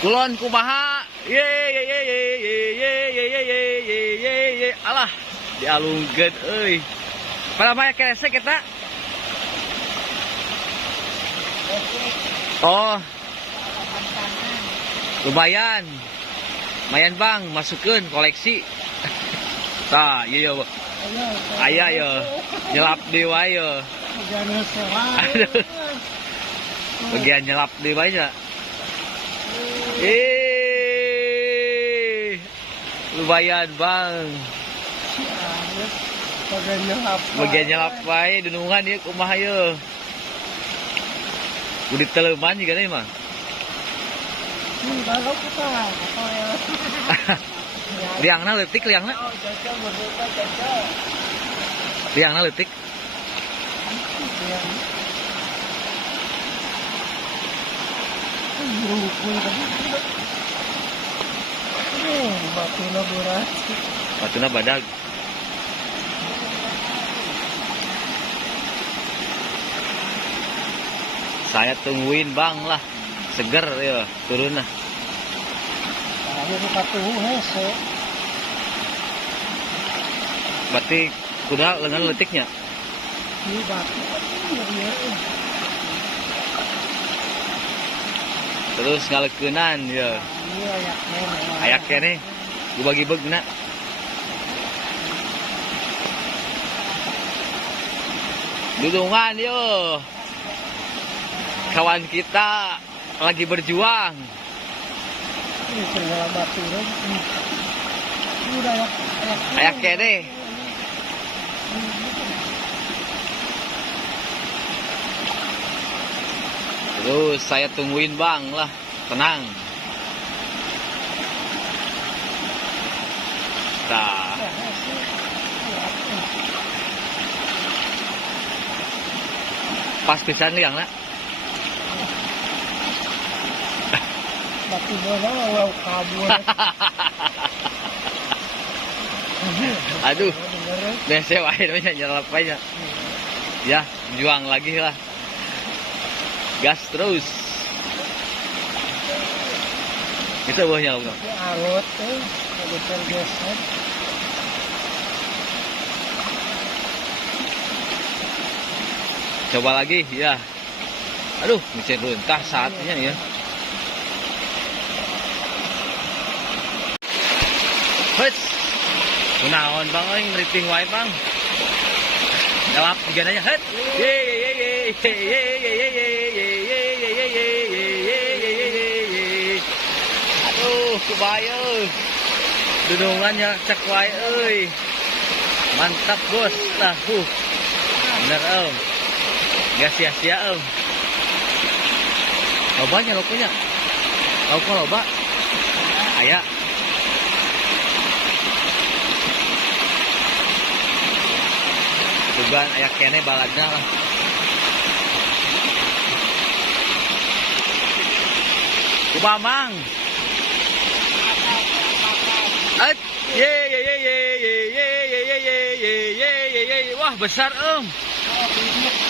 Kulon kumaha ye ye ye ye ye ye ye ye ye ye ye ye alah dialungkeun euy pada maya keresek eta oh lumayan bang masukeun koleksi tah ieu aya ya nyelap di wae ya bagian nyelap di wae ya lumayan bang bagian nyelap wae dunungan ieu kumaha ieu udah teleman juga nih mah liangna leutik liangna leutik batuna badag saya tungguin bang lah seger ya turun lah berarti kuda lengan letiknya terus ngaleukeunnan ya ayak keneh gue bagi begna dudungan yo kawan kita lagi berjuang ayak keneh terus saya tungguin bang lah tenang nah pas pisan liang lah aduh biasa wae namanya nyelap aja ya juang lagi lah gas terus bisa bawahnya loh alut coba lagi ya aduh mesin runtah saatnya ya hits kunaon bang euy ngeriting wae bang nyelap digananya hit ye ye ye ye ye ye ye kubaya dudungannya cek wae euy mantap bos lah bener gak sia-sia lobanya lokunya loba aya tugan aya kene baladna lah kubamang ye ye ye ye ye ye ye ye ye ye ye ye wah besar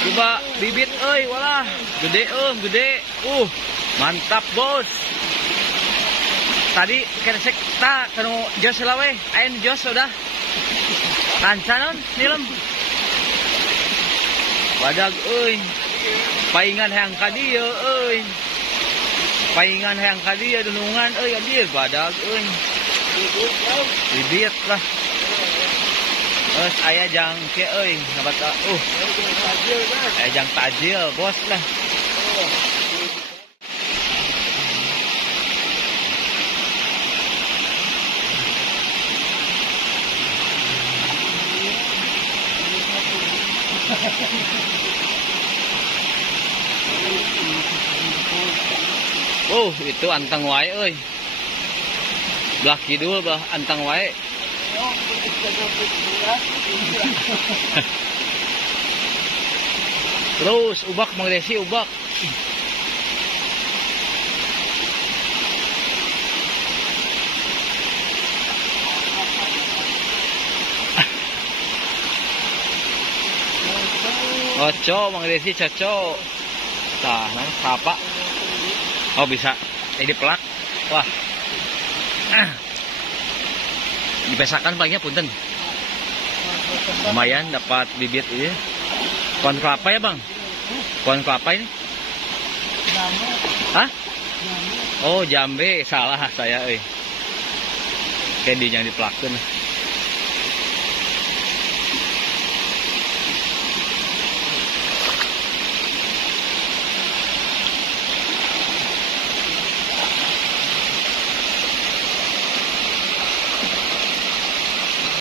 coba bibit euy walah gede gede mantap bos tadi keresek ta kanu jos lawe ayeuna jos udah kancanon nilem badag euy paingan hayang ka dieu euy paingan hayang ka dieu dunungan euy adieu badag euy bibit lah terus aya jang ke euy ngabata aya jang tajil bos lah itu anteng wae euy belah kidul belah anteng wae terus ubak mengresi ubak oco mengresi cocok tah apa oh bisa ini pelak Wah. Dipesakan palingnya punten. Lumayan dapat bibit ini. Pohon kelapa ya bang? Pohon kelapa ini? Hah? Oh jambe, salah saya. Kayak dia yang dipelakeun.